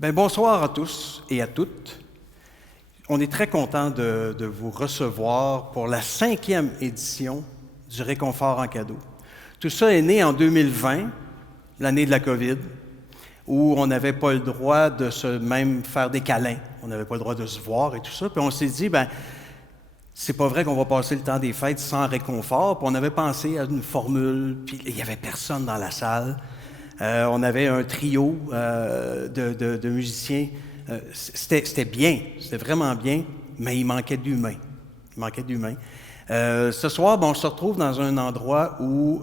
Bien, bonsoir à tous et à toutes. On est très content de vous recevoir pour la 5e édition du Réconfort en cadeau. Tout ça est né en 2020, l'année de la COVID, où on n'avait pas le droit de se même faire des câlins. On n'avait pas le droit de se voir et tout ça. Puis on s'est dit, bien, c'est pas vrai qu'on va passer le temps des fêtes sans réconfort. Puis on avait pensé à une formule, puis il n'y avait personne dans la salle. On avait un trio de musiciens. C'était bien, c'était vraiment bien, mais il manquait d'humain. Ce soir, on se retrouve dans un endroit où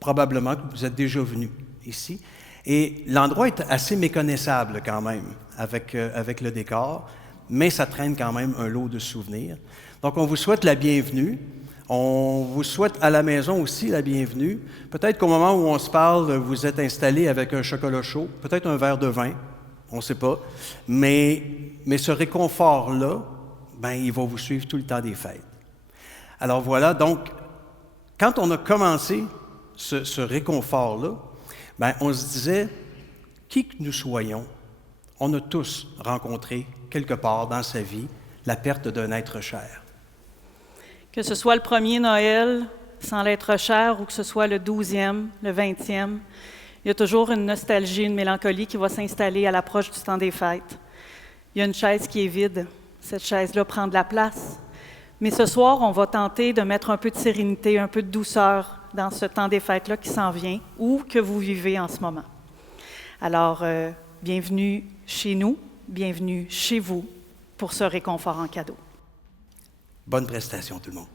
probablement que vous êtes déjà venus ici. Et l'endroit est assez méconnaissable quand même avec le décor, mais ça traîne quand même un lot de souvenirs. Donc, on vous souhaite la bienvenue. On vous souhaite à la maison aussi la bienvenue. Peut-être qu'au moment où on se parle, vous êtes installé avec un chocolat chaud, peut-être un verre de vin, on ne sait pas. Mais ce réconfort-là, il va vous suivre tout le temps des fêtes. Alors voilà, donc, quand on a commencé ce réconfort-là, on se disait, qui que nous soyons, on a tous rencontré quelque part dans sa vie la perte d'un être cher. Que ce soit le premier Noël sans l'être cher ou que ce soit le 12e, le 20e, il y a toujours une nostalgie, une mélancolie qui va s'installer à l'approche du temps des fêtes. Il y a une chaise qui est vide. Cette chaise-là prend de la place. Mais ce soir, on va tenter de mettre un peu de sérénité, un peu de douceur dans ce temps des fêtes-là qui s'en vient ou que vous vivez en ce moment. Alors, bienvenue chez nous, bienvenue chez vous pour ce réconfort en cadeau. Bonne prestation, tout le monde.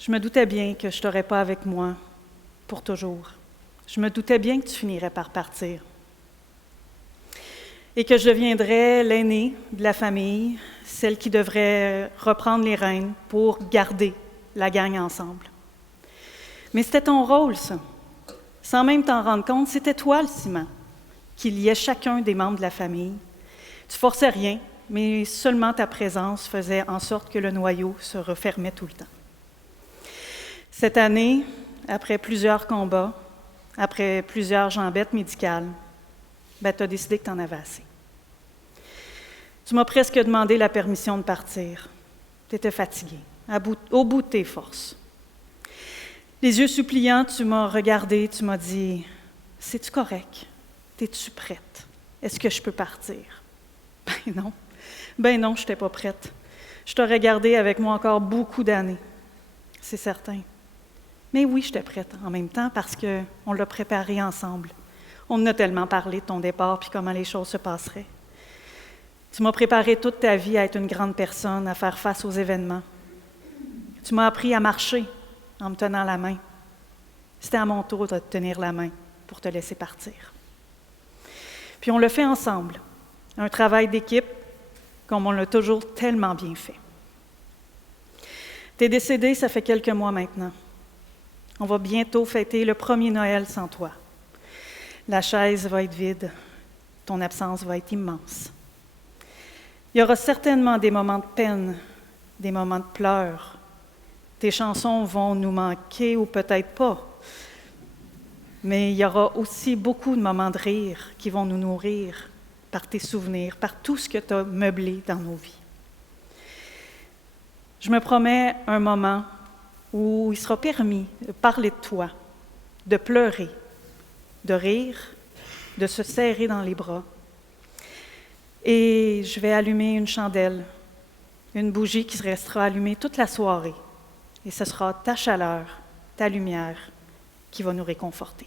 Je me doutais bien que je ne t'aurais pas avec moi pour toujours. Je me doutais bien que tu finirais par partir. Et que je deviendrais l'aînée de la famille, celle qui devrait reprendre les rênes pour garder la gang ensemble. Mais c'était ton rôle, ça. Sans même t'en rendre compte, c'était toi le ciment qui liait chacun des membres de la famille. Tu forçais rien, mais seulement ta présence faisait en sorte que le noyau se refermait tout le temps. Cette année, après plusieurs combats, après plusieurs jambettes médicales, tu as décidé que tu en avais assez. Tu m'as presque demandé la permission de partir. Tu étais fatigué, au bout de tes forces. Les yeux suppliants, tu m'as regardé, tu m'as dit « C'est-tu correct? Es-tu prête? Est-ce que je peux partir? » Ben non, je n'étais pas prête. Je t'aurais gardé avec moi encore beaucoup d'années, c'est certain. Mais oui, j'étais prête en même temps parce qu'on l'a préparé ensemble. On en a tellement parlé de ton départ puis comment les choses se passeraient. Tu m'as préparé toute ta vie à être une grande personne, à faire face aux événements. Tu m'as appris à marcher en me tenant la main. C'était à mon tour de te tenir la main pour te laisser partir. Puis on l'a fait ensemble, un travail d'équipe comme on l'a toujours tellement bien fait. Tu es décédé, ça fait quelques mois maintenant. On va bientôt fêter le premier Noël sans toi. La chaise va être vide, ton absence va être immense. Il y aura certainement des moments de peine, des moments de pleurs. Tes chansons vont nous manquer ou peut-être pas. Mais il y aura aussi beaucoup de moments de rire qui vont nous nourrir par tes souvenirs, par tout ce que tu as meublé dans nos vies. Je me promets un moment où il sera permis de parler de toi, de pleurer, de rire, de se serrer dans les bras. Et je vais allumer une chandelle, une bougie qui restera allumée toute la soirée. Et ce sera ta chaleur, ta lumière qui va nous réconforter.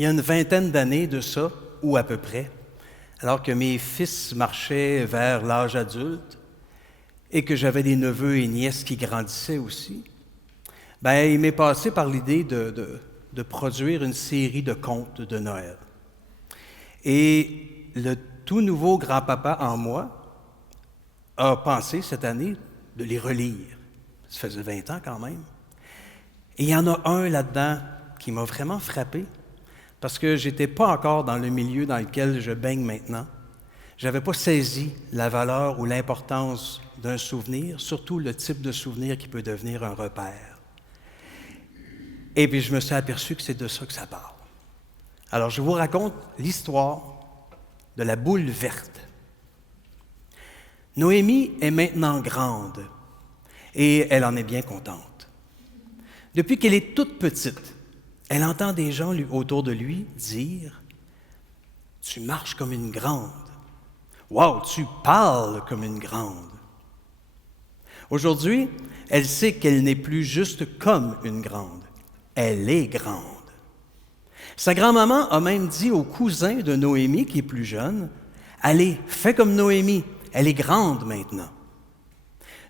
il y a une vingtaine d'années de ça, ou à peu près, alors que mes fils marchaient vers l'âge adulte et que j'avais des neveux et nièces qui grandissaient aussi, il m'est passé par l'idée de produire une série de contes de Noël. Et le tout nouveau grand-papa en moi a pensé cette année de les relire. Ça faisait 20 ans quand même. Et il y en a un là-dedans qui m'a vraiment frappé, parce que je n'étais pas encore dans le milieu dans lequel je baigne maintenant. Je n'avais pas saisi la valeur ou l'importance d'un souvenir, surtout le type de souvenir qui peut devenir un repère. Et puis je me suis aperçu que c'est de ça que ça parle. Alors je vous raconte l'histoire de la boule verte. Noémie est maintenant grande et elle en est bien contente. Depuis qu'elle est toute petite, elle entend des gens autour de lui dire « Tu marches comme une grande. Wow, tu parles comme une grande. » Aujourd'hui, elle sait qu'elle n'est plus juste comme une grande. Elle est grande. Sa grand-maman a même dit au cousin de Noémie, qui est plus jeune, « Allez, fais comme Noémie, elle est grande maintenant. »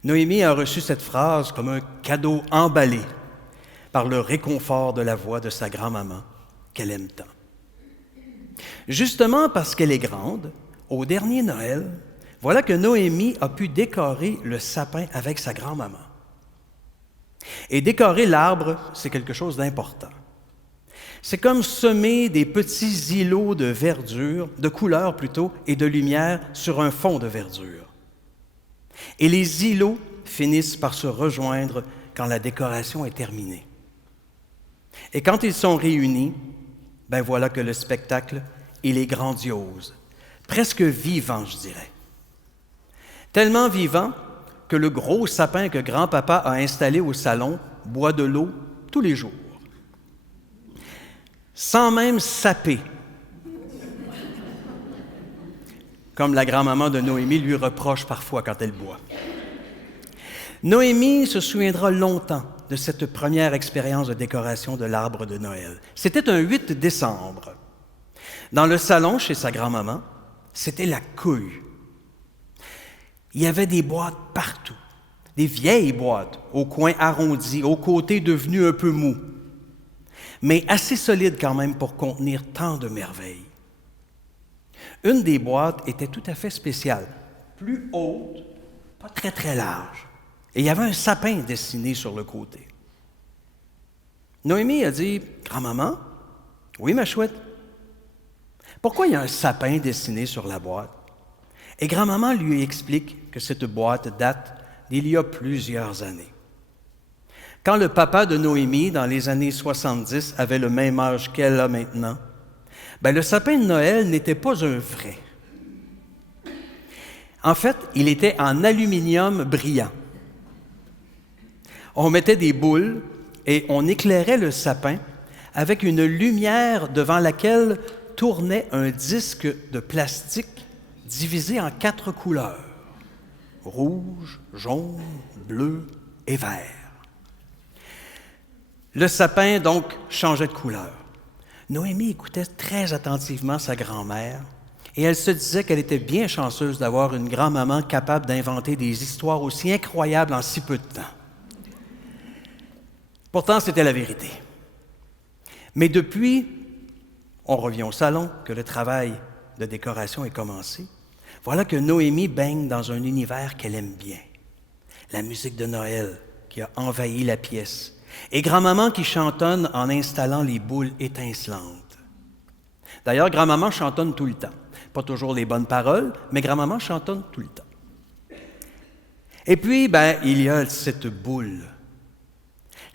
Noémie a reçu cette phrase comme un cadeau emballé par le réconfort de la voix de sa grand-maman, qu'elle aime tant. Justement parce qu'elle est grande, au dernier Noël, voilà que Noémie a pu décorer le sapin avec sa grand-maman. Et décorer l'arbre, c'est quelque chose d'important. C'est comme semer des petits îlots de verdure, de couleur plutôt, et de lumière sur un fond de verdure. Et les îlots finissent par se rejoindre quand la décoration est terminée. Et quand ils sont réunis, voilà que le spectacle, il est grandiose, presque vivant, je dirais. Tellement vivant que le gros sapin que grand-papa a installé au salon boit de l'eau tous les jours, sans même saper, comme la grand-maman de Noémie lui reproche parfois quand elle boit. Noémie se souviendra longtemps de cette première expérience de décoration de l'arbre de Noël. C'était un 8 décembre. Dans le salon chez sa grand-maman, c'était la couille. Il y avait des boîtes partout, des vieilles boîtes aux coins arrondis, aux côtés devenus un peu mous, mais assez solides quand même pour contenir tant de merveilles. Une des boîtes était tout à fait spéciale, plus haute, pas très très large, et il y avait un sapin dessiné sur le côté. Noémie a dit « Grand-maman, oui ma chouette, pourquoi il y a un sapin dessiné sur la boîte? » Et grand-maman lui explique que cette boîte date d'il y a plusieurs années. Quand le papa de Noémie, dans les années 70, avait le même âge qu'elle a maintenant, le sapin de Noël n'était pas un vrai. En fait, il était en aluminium brillant. On mettait des boules et on éclairait le sapin avec une lumière devant laquelle tournait un disque de plastique divisé en 4 couleurs, rouge, jaune, bleu et vert. Le sapin, donc, changeait de couleur. Noémie écoutait très attentivement sa grand-mère et elle se disait qu'elle était bien chanceuse d'avoir une grand-maman capable d'inventer des histoires aussi incroyables en si peu de temps. Pourtant, c'était la vérité. Mais depuis, on revient au salon, que le travail de décoration est commencé. Voilà que Noémie baigne dans un univers qu'elle aime bien. La musique de Noël qui a envahi la pièce. Et grand-maman qui chantonne en installant les boules étincelantes. D'ailleurs, grand-maman chantonne tout le temps. Pas toujours les bonnes paroles, mais grand-maman chantonne tout le temps. Et puis, il y a cette boule.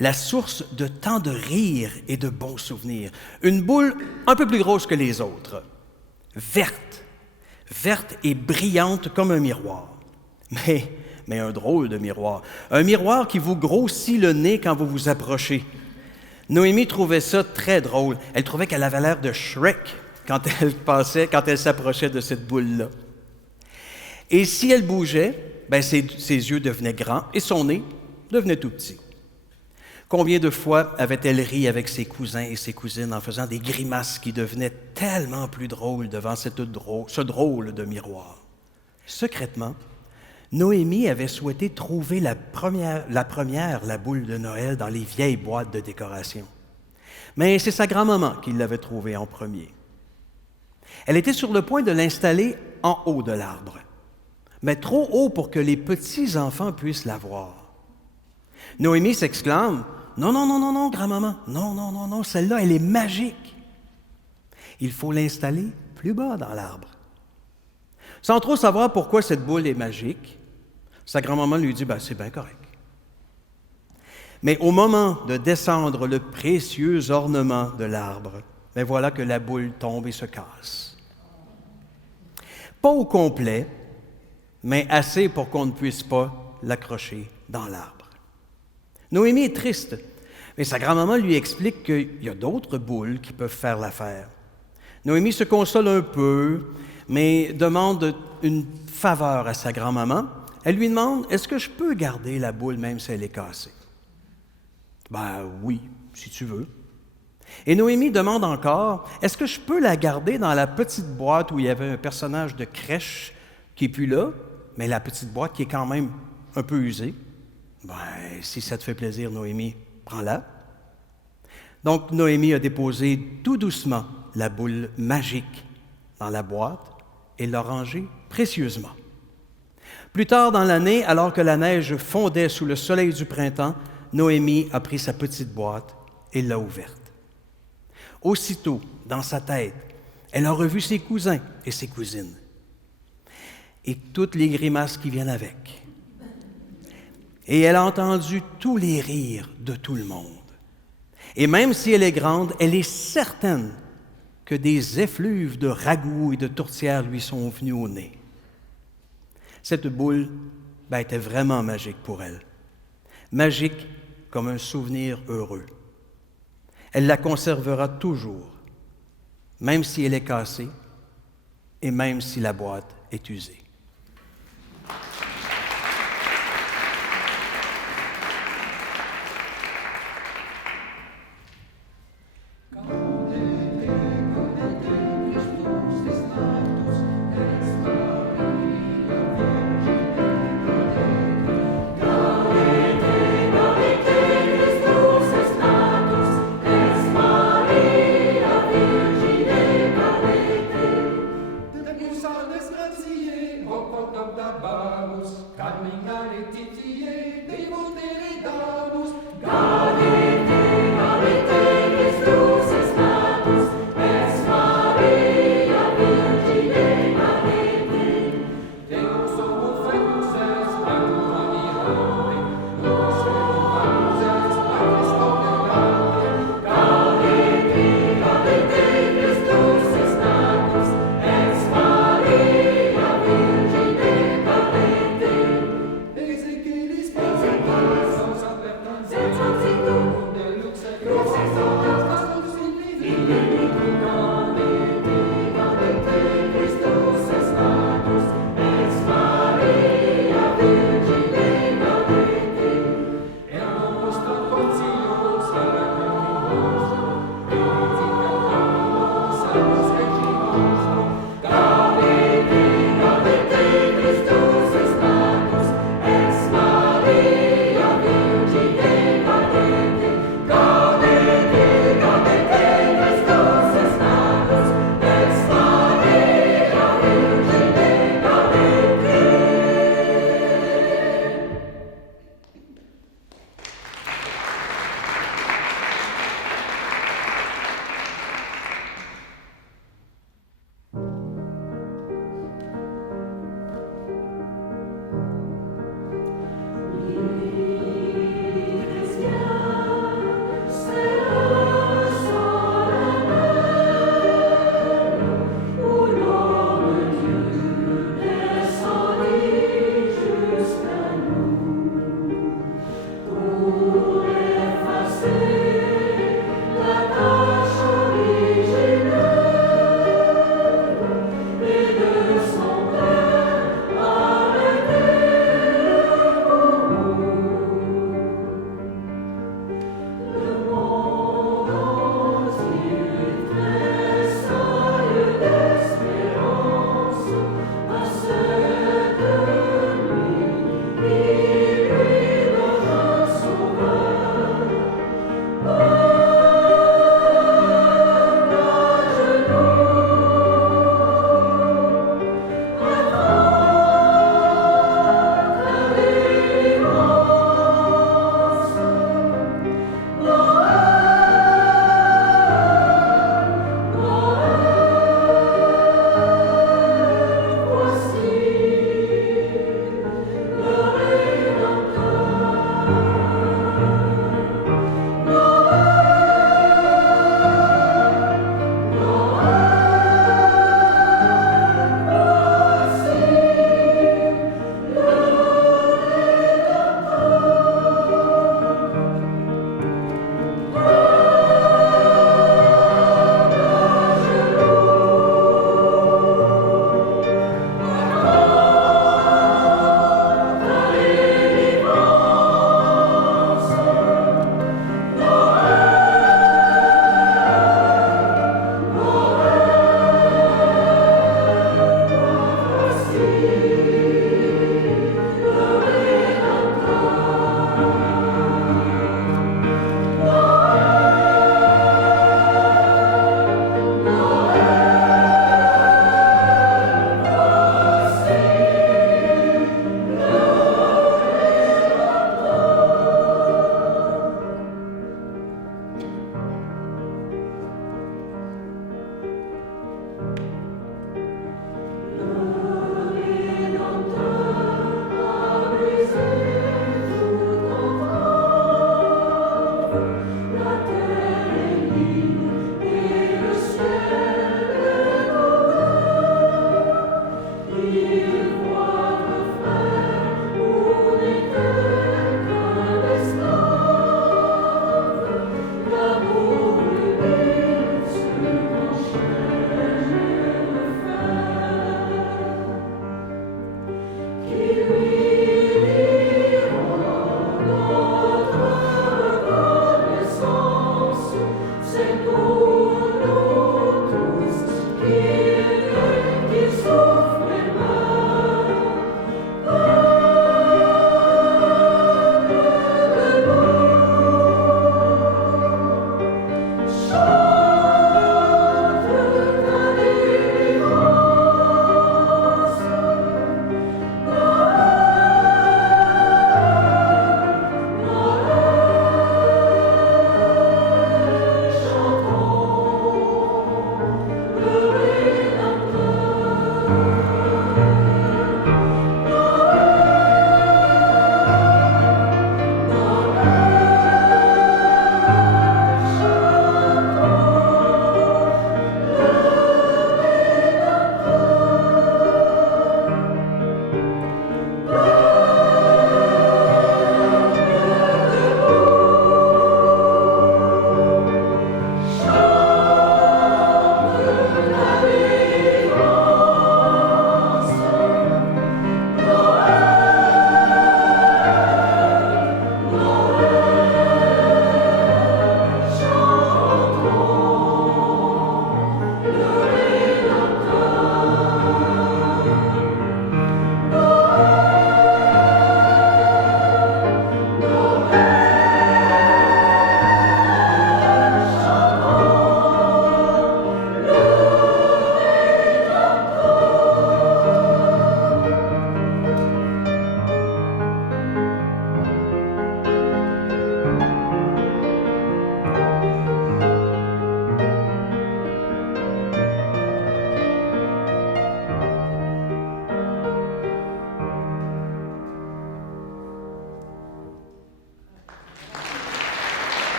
La source de tant de rires et de bons souvenirs. Une boule un peu plus grosse que les autres. Verte et brillante comme un miroir. Mais un drôle de miroir. Un miroir qui vous grossit le nez quand vous vous approchez. Noémie trouvait ça très drôle. Elle trouvait qu'elle avait l'air de Shrek quand elle s'approchait de cette boule-là. Et si elle bougeait, ses yeux devenaient grands et son nez devenait tout petit. Combien de fois avait-elle ri avec ses cousins et ses cousines en faisant des grimaces qui devenaient tellement plus drôles devant ce drôle de miroir? Secrètement, Noémie avait souhaité trouver la boule de Noël dans les vieilles boîtes de décoration. Mais c'est sa grand-maman qui l'avait trouvée en premier. Elle était sur le point de l'installer en haut de l'arbre, mais trop haut pour que les petits-enfants puissent la voir. Noémie s'exclame, « Non, non, non, non, non, grand-maman, non, non, non, non, celle-là, elle est magique. Il faut l'installer plus bas dans l'arbre. » Sans trop savoir pourquoi cette boule est magique, sa grand-maman lui dit, « C'est bien correct. » Mais au moment de descendre le précieux ornement de l'arbre, voilà que la boule tombe et se casse. Pas au complet, mais assez pour qu'on ne puisse pas l'accrocher dans l'arbre. Noémie est triste, mais sa grand-maman lui explique qu'il y a d'autres boules qui peuvent faire l'affaire. Noémie se console un peu, mais demande une faveur à sa grand-maman. Elle lui demande, « Est-ce que je peux garder la boule même si elle est cassée? » Oui, si tu veux. Et Noémie demande encore, « Est-ce que je peux la garder dans la petite boîte où il y avait un personnage de crèche qui n'est plus là, mais la petite boîte qui est quand même un peu usée? » Si ça te fait plaisir, Noémie, prends-la. Donc, Noémie a déposé tout doucement la boule magique dans la boîte et l'a rangée précieusement. Plus tard dans l'année, alors que la neige fondait sous le soleil du printemps, Noémie a pris sa petite boîte et l'a ouverte. Aussitôt, dans sa tête, elle a revu ses cousins et ses cousines et toutes les grimaces qui viennent avec. Et elle a entendu tous les rires de tout le monde. Et même si elle est grande, elle est certaine que des effluves de ragoûts et de tourtières lui sont venus au nez. Cette boule était vraiment magique pour elle. Magique comme un souvenir heureux. Elle la conservera toujours, même si elle est cassée et même si la boîte est usée.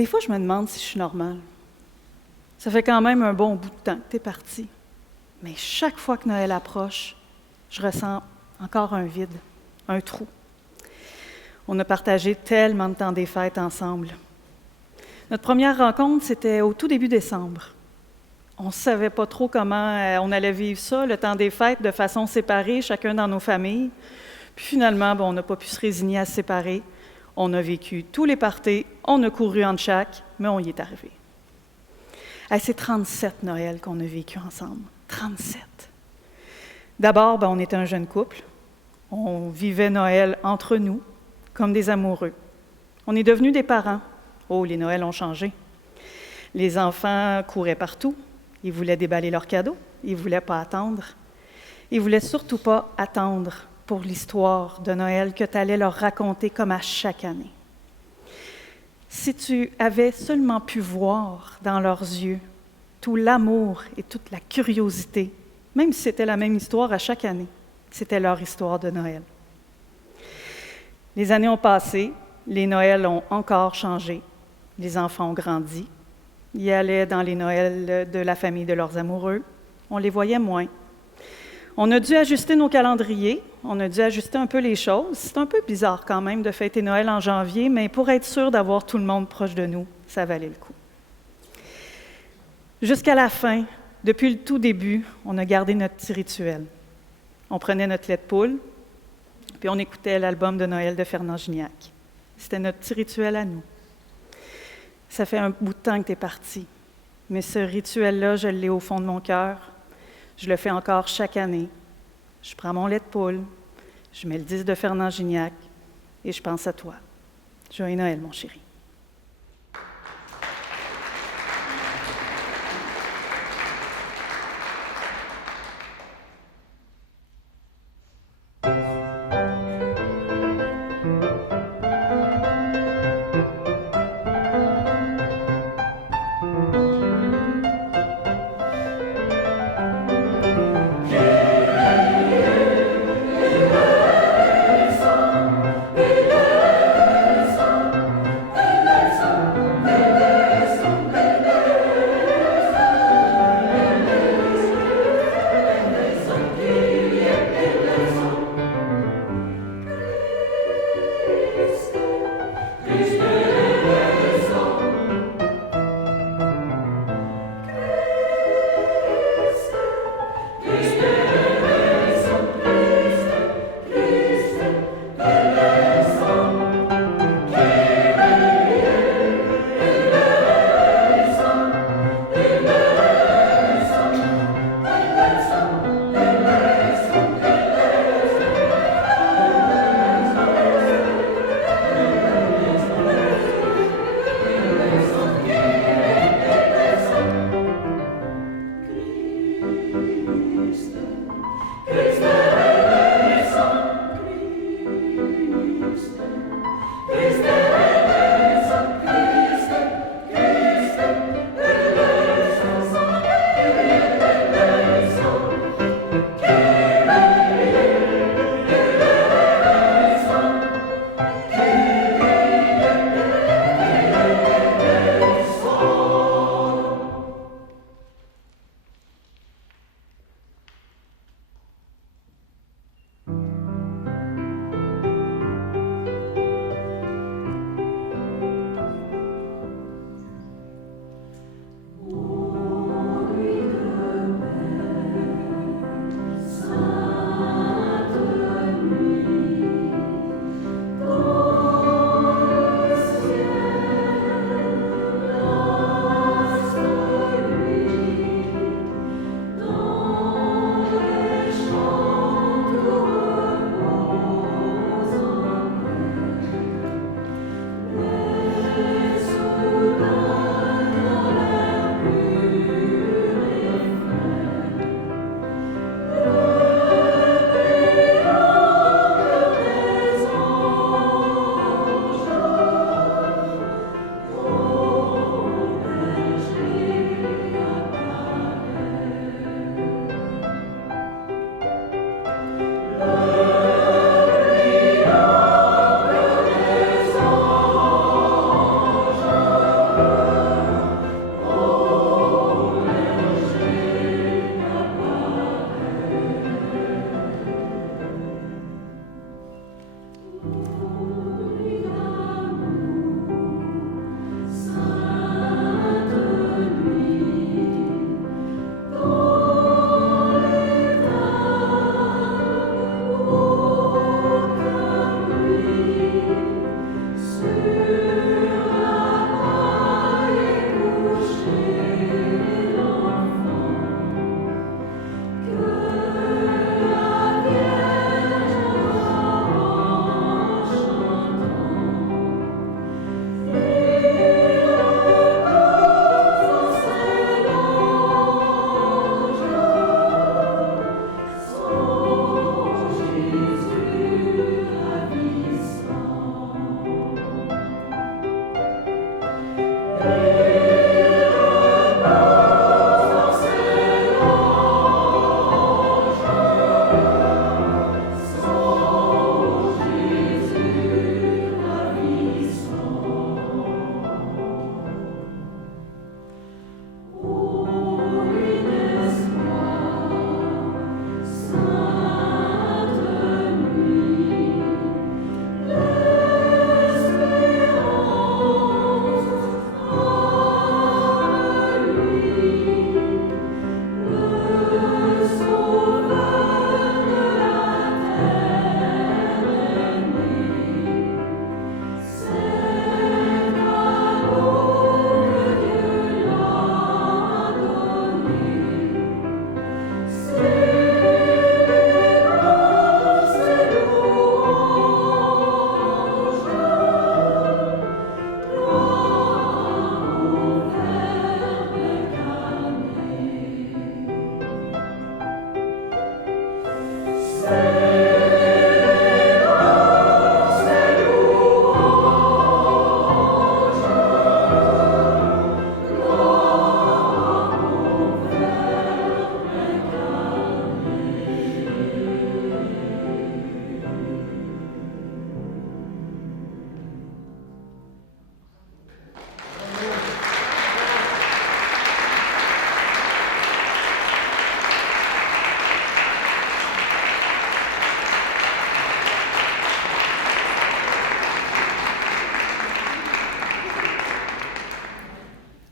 Des fois, je me demande si je suis normale. Ça fait quand même un bon bout de temps que tu es parti. Mais chaque fois que Noël approche, je ressens encore un vide, un trou. On a partagé tellement de temps des fêtes ensemble. Notre première rencontre, c'était au tout début décembre. On ne savait pas trop comment on allait vivre ça, le temps des fêtes, de façon séparée, chacun dans nos familles. Puis finalement, on n'a pas pu se résigner à se séparer. On a vécu tous les parties, on a couru entre chaque, mais on y est arrivé. C'est 37 Noëls qu'on a vécu ensemble. 37. D'abord, on était un jeune couple. On vivait Noël entre nous, comme des amoureux. On est devenus des parents. Oh, les Noëls ont changé. Les enfants couraient partout. Ils voulaient déballer leurs cadeaux. Ils ne voulaient pas attendre. Ils ne voulaient surtout pas attendre pour l'histoire de Noël que tu allais leur raconter comme à chaque année. Si tu avais seulement pu voir dans leurs yeux tout l'amour et toute la curiosité, même si c'était la même histoire à chaque année, c'était leur histoire de Noël. Les années ont passé, les Noëls ont encore changé, les enfants ont grandi, ils allaient dans les Noëls de la famille de leurs amoureux, on les voyait moins. On a dû ajuster nos calendriers, on a dû ajuster un peu les choses. C'est un peu bizarre quand même de fêter Noël en janvier, mais pour être sûr d'avoir tout le monde proche de nous, ça valait le coup. Jusqu'à la fin, depuis le tout début, on a gardé notre petit rituel. On prenait notre lait de poule, puis on écoutait l'album de Noël de Fernand Gignac. C'était notre petit rituel à nous. Ça fait un bout de temps que tu es parti, mais ce rituel-là, je l'ai au fond de mon cœur. Je le fais encore chaque année. Je prends mon lait de poule, je mets le disque de Fernand Gignac et je pense à toi. Joyeux Noël, mon chéri.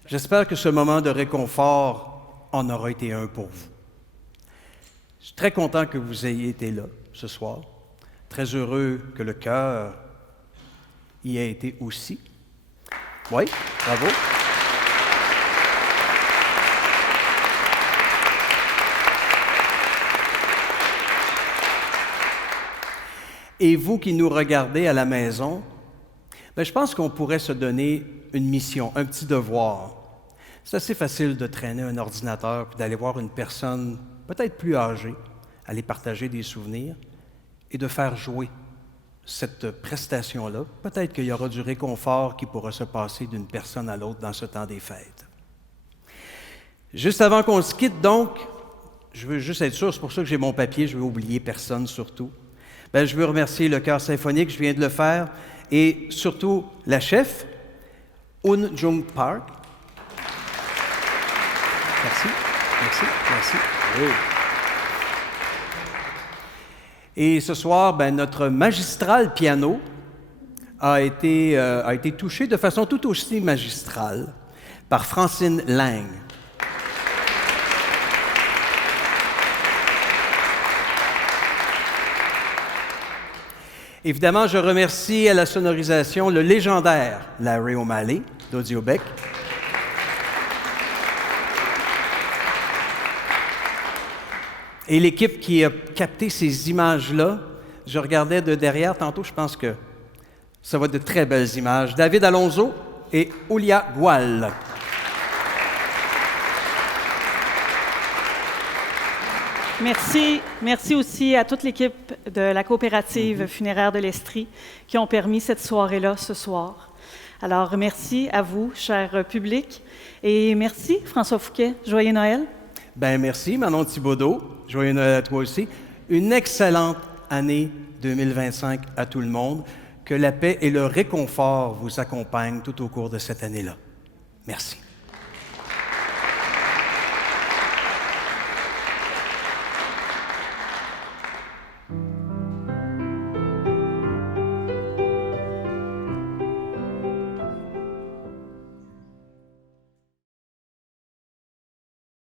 J'espère que ce moment de réconfort en aura été un pour vous. Je suis très content que vous ayez été là ce soir. Très heureux que le cœur y ait été aussi. Oui, bravo. Et vous qui nous regardez à la maison, bien, je pense qu'on pourrait se donner une mission, un petit devoir. C'est assez facile de traîner un ordinateur puis d'aller voir une personne peut-être plus âgée, aller partager des souvenirs et de faire jouer cette prestation-là. Peut-être qu'il y aura du réconfort qui pourra se passer d'une personne à l'autre dans ce temps des fêtes. Juste avant qu'on se quitte, donc, je veux juste être sûr, c'est pour ça que j'ai mon papier, je ne veux oublier personne surtout. Bien, je veux remercier le chœur symphonique, je viens de le faire, et surtout la chef, Un Jung Park. Merci, merci, merci. Oui. Et ce soir, bien, notre magistral piano a été touché de façon tout aussi magistrale par Francine Lang. Évidemment, je remercie à la sonorisation le légendaire Larry O'Malley d'Audiobec. Et l'équipe qui a capté ces images-là, je regardais de derrière tantôt, je pense que ça va être de très belles images. David Alonso et Oulia Goual. Merci aussi à toute l'équipe de la coopérative funéraire de l'Estrie qui ont permis cette soirée-là ce soir. Alors, merci à vous, cher public, et merci, François Fouquet. Joyeux Noël. Bien, merci, Manon Thibodeau. Joyeux Noël à toi aussi. Une excellente année 2025 à tout le monde. Que la paix et le réconfort vous accompagnent tout au cours de cette année-là. Merci.